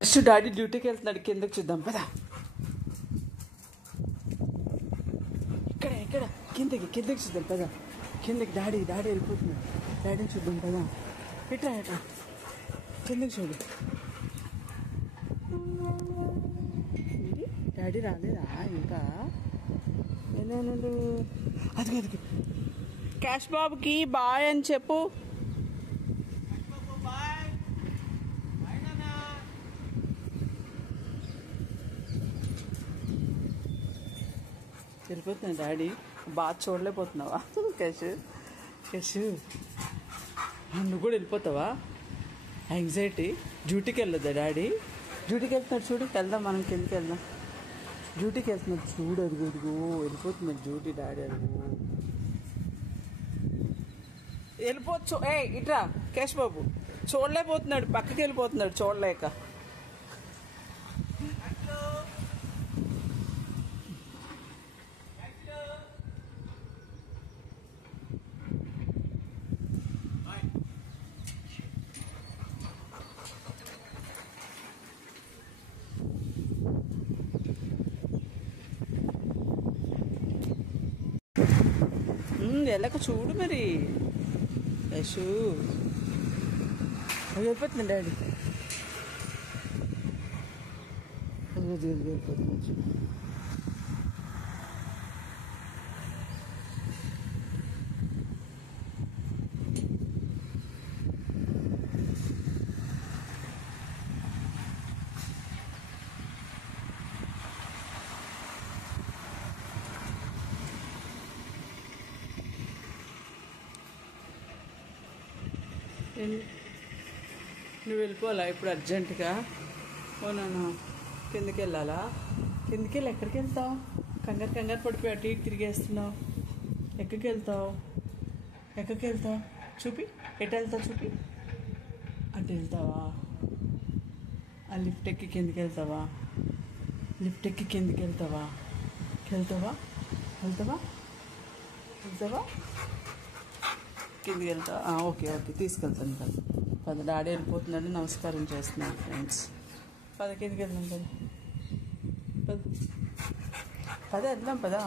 First daddy డ్యూటీకి వెళ్తున్నాడు, కిందకి చూద్దాం పదా. ఇక్కడ కిందకి చూద్దాం పదా. కిందకి డాడీ వెళ్ళిపోతున్నాడు, డాడీని చూద్దాం పదా. ఎట్రా కిందకి చూడు. డాడీ రాలేదా ఇంకా? ఏమన్నాడు? అది క్యాష్ బాబుకి బాయ్ అని చెప్పు. వెళ్ళిపోతున్నాడు డాడీ. బాగా చూడలేకపోతున్నావా క్యాష్? నువ్వు కూడా వెళ్ళిపోతావా? యాంగ్జైటీ. డ్యూటీకి వెళ్ళొద్దా డాడీ? డ్యూటీకి వెళ్తున్నాడు చూడు. వెళ్దాం మనం, కిందకి వెళ్దాం. డ్యూటీకి వెళ్తున్నాడు చూడు. అడుగు వెళ్ళిపోతున్నాడు డ్యూటీ డాడీ. వెళ్ళిపోవచ్చు. ఇట్రా కేశ్ బాబు. చూడలేకపోతున్నాడు, పక్కకి వెళ్ళిపోతున్నాడు చూడలేక. వెళ్ళక చూడు మరి యశు. వెళ్ళిపోతుంది డాడీ. వెళ్ళిపోతుంది. నువ్వు వెళ్ళిపోవాలా ఇప్పుడు అర్జెంటుగా? ఓనా కిందకి వెళ్ళాలా? కిందకి వెళ్ళి ఎక్కడికి వెళ్తావు? కంగారు పడిపోయి అటు ఇటు తిరిగేస్తున్నావు. ఎక్కడికి వెళ్తావు? చూపి. ఎటు వెళ్తావు చూపి. అటు వెళ్తావా? ఆ లిఫ్ట్ ఎక్కి కిందకి వెళ్తావా? వెళ్తావా? కిందికి వెళ్తా? ఓకే తీసుకెళ్తాను కదా. పద డాడీ వెళ్ళిపోతున్నాడు, నమస్కారం చేస్తున్నాను ఫ్రెండ్స్. కిందికి వెళ్దాం పద వెళ్దాం పదా.